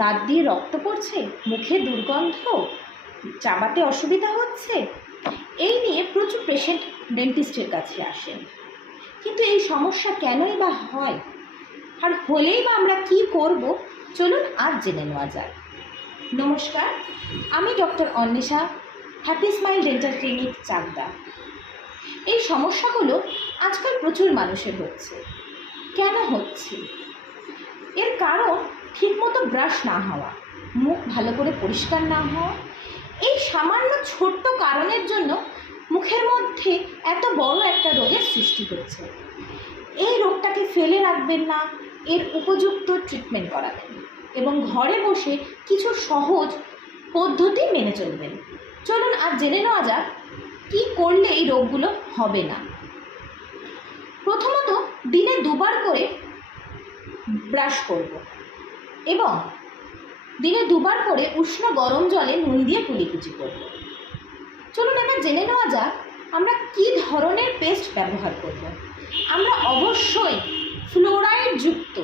দাঁত দিয়ে রক্ত পড়ছে, মুখে দুর্গন্ধ, চাবাতে অসুবিধা হচ্ছে, এই নিয়ে প্রচুর পেশেন্ট ডেন্টিস্টের কাছে আসেন। কিন্তু এই সমস্যা কেনই বা হয়, আর হলেই বা আমরা কি করব, চলুন আর জেনে নেওয়া যাক। নমস্কার, আমি doctor Anwesha, happy smile dental clinic, Chakdaha. এই সমস্যাগুলো আজকাল প্রচুর মানুষের হচ্ছে। কেন হচ্ছে? এর কারণ ঠিকমতো ব্রাশ না হওয়া, মুখ ভালো করে পরিষ্কার না হওয়া। এই সামান্য ছোট্ট কারণের জন্য মুখের মধ্যে এত বড় একটা রোগের সৃষ্টি হচ্ছে। এই রোগটাকে ফেলে রাখবেন না, এর উপযুক্ত ট্রিটমেন্ট করাবেন এবং ঘরে বসে কিছু সহজ পদ্ধতি মেনে চলবেন। চলুন আজ জেনে নেওয়া যাক কী করলে এই রোগগুলো হবে না। প্রথমত, দিনে 2 বার করে ব্রাশ করব এবং দিনে 2 বার করে উষ্ণ গরম জলে নুন দিয়ে কুলিকুচি করব। চলুন এবার জেনে নেওয়া যাক আমরা কী ধরনের পেস্ট ব্যবহার করব। আমরা অবশ্যই ফ্লোরাইডযুক্ত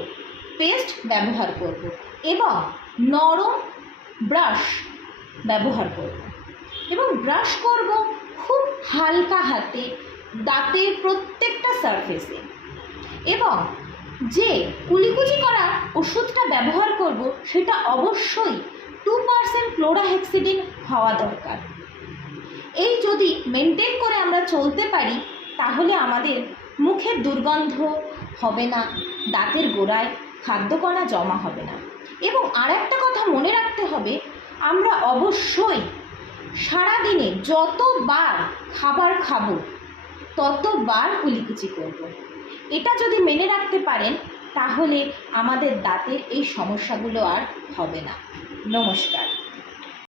পেস্ট ব্যবহার করব এবং নরম ব্রাশ ব্যবহার করব এবং ব্রাশ করব খুব হালকা হাতে দাঁতের প্রত্যেকটা সারফেসে, এবং যে কুলিকুচি করা ওষুধটা ব্যবহার করব সেটা অবশ্যই 2% ক্লোরাহেক্সিডিন হওয়া দরকার। এই যদি মেনটেন করে আমরা চলতে পারি তাহলে আমাদের মুখের দুর্গন্ধ হবে না, দাঁতের গোড়ায় খাদ্যকণা জমা হবে না। এবং আর একটা কথা মনে রাখতে হবে, আমরা অবশ্যই সারাদিনে যতবার খাবার খাবো ততবার কুলিকুচি করব। এটা যদি মেনে রাখতে পারেন তাহলে আমাদের দাঁতের এই সমস্যাগুলো আর হবে না। নমস্কার।